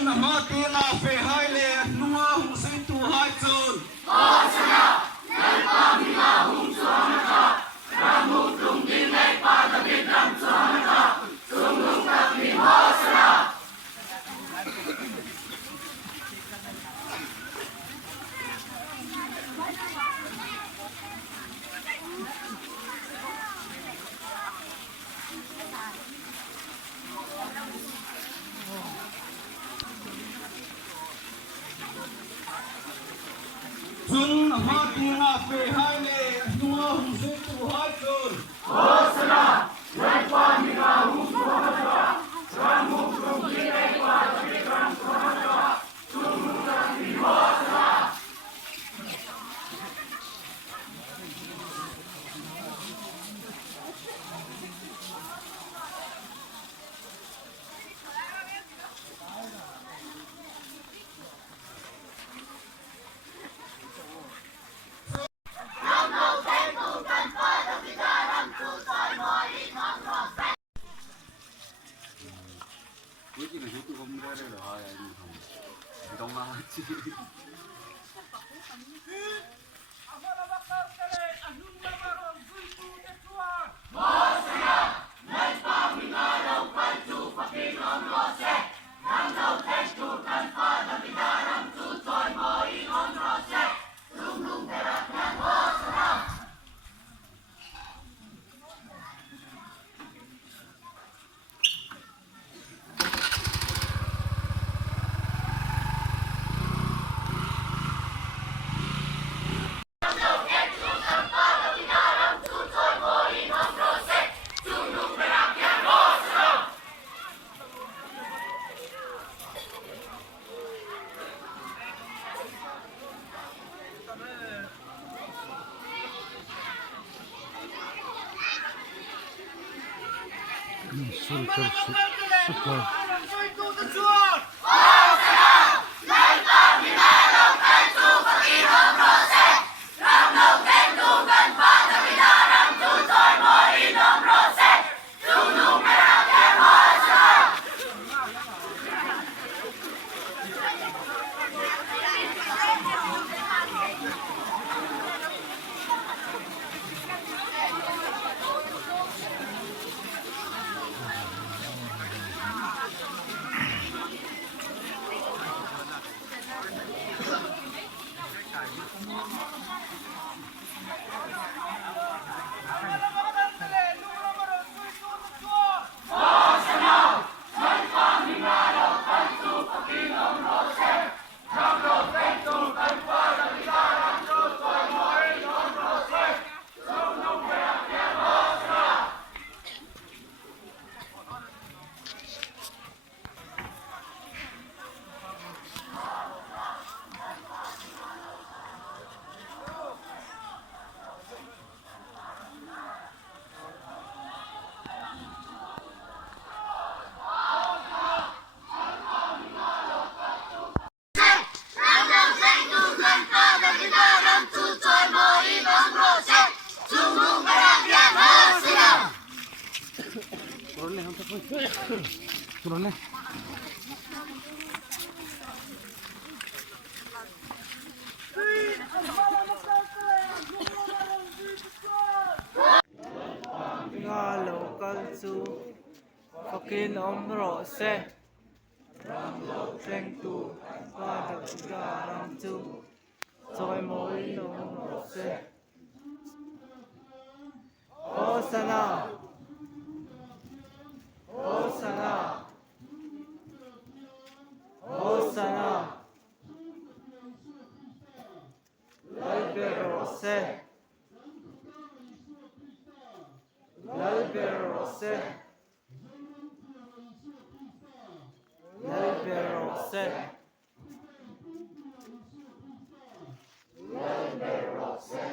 Zun ma ti la fe hai le nuwa hung sin tu hai chun. Zun ma ti la fe hai le nuwa hung sin tu hai chun. Nga local chu fakin omro se Teng tu ba da ga ram chu choi moi lo se Hosanna Hosanna Hosanna Libero se Libero se Libero se Libero se